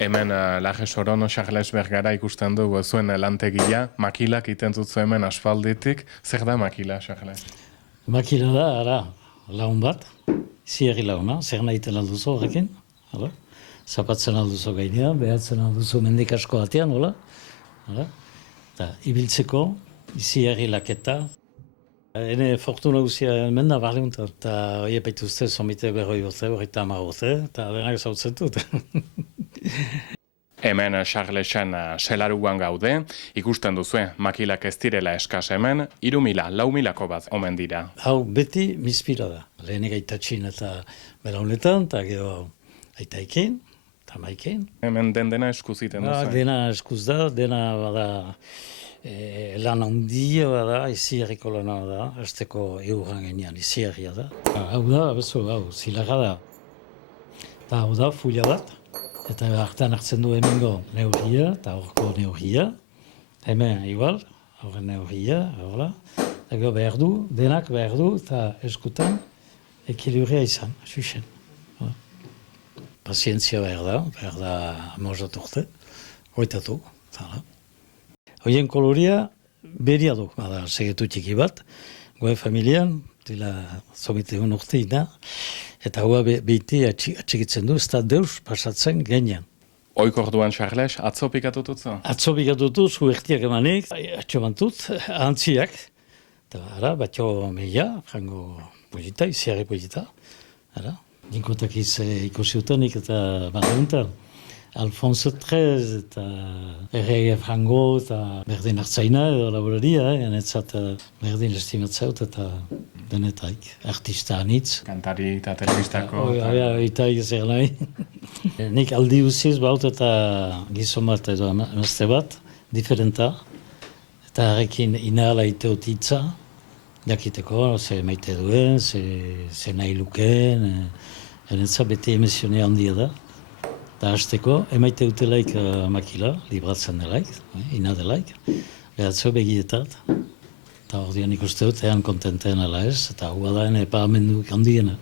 Hemen Laje Sorono Charles Bergara ikusten dugu zuen lantegia, makilak iten dutzu hemen aspalditik. Zer da makila, Charles? Makila da, ara, laun bat, ziarri launa, zer nahiten alduzu horrekin, hala? Zapatzen alduzu gainean, behatzen alduzu mendik asko batean, hola? Hala? Eta ibiltzeko, ziarri laketa. Hene fortuna guzia hemen da, barriuntan. Eta hori epaituzte, zomite berroi urte, horreta hamar urte, eta denak zautzen dut. Hemen Charlesen selaruan gaude, ikusten duzue, makilak ez direla eskas hemen, 3.000, 4.000ko bat omen dira. Hau beti mispila da. Lehenik aitatxin eta belaunetan, eta gero aitaiken, eta maiken. Hemen dena eskuz iten duzu. Dena eskuz da, dena bada lan handia bada, iziarriko lana da, azteko eurran genian iziarria da. Hau da, bezu, hau, zilarra da. Eta hau da, fulla bat. Eta hartan hartzen du hemengo neurria, eta horko neurria. Hemen igual, horren neurria, horla. Ego behar du, denak behar du, eta eskutan ekilibria izan, xuxen. Pazientzia behar da amozat urte, goitatu, zara. Horien koloria beria du, bada segetu txiki bat, goe familian, dila zomite hon urte ina, eta hoa behiti atxikitzen du, ez da deus pasatzen gainean. Oik orduan, Charles, atzo pikatututzu? Atzo pikatutu, zuertiak emanik, atxo bantut, ahantziak, eta ara, batio meia, frango polita, iziarri polita, ara. Ninkotak ikusi utanik eta barreuntan. Alfonso XIII eta errege frango eta berdin hartzaina edo laboraria, enetzat berdin estimatzaut eta denetaik. Artista anitz. Kantari eta telebistako. Oitaik zer nahi. Nik aldi uziz baut eta gizon bat edo emazte bat, diferenta. Eta harrekin inala iteot hitza, jakiteko, ze maite duen, ze nahi lukeen, enetzat beti emisione handia da. Eta hasteko, emaite utelaik makila, libratzen delaik, ina delaik, behatzo begietat. Eta ordean ikuste dut, ean kontenten ala ez, eta hua da ene epamendu handiena.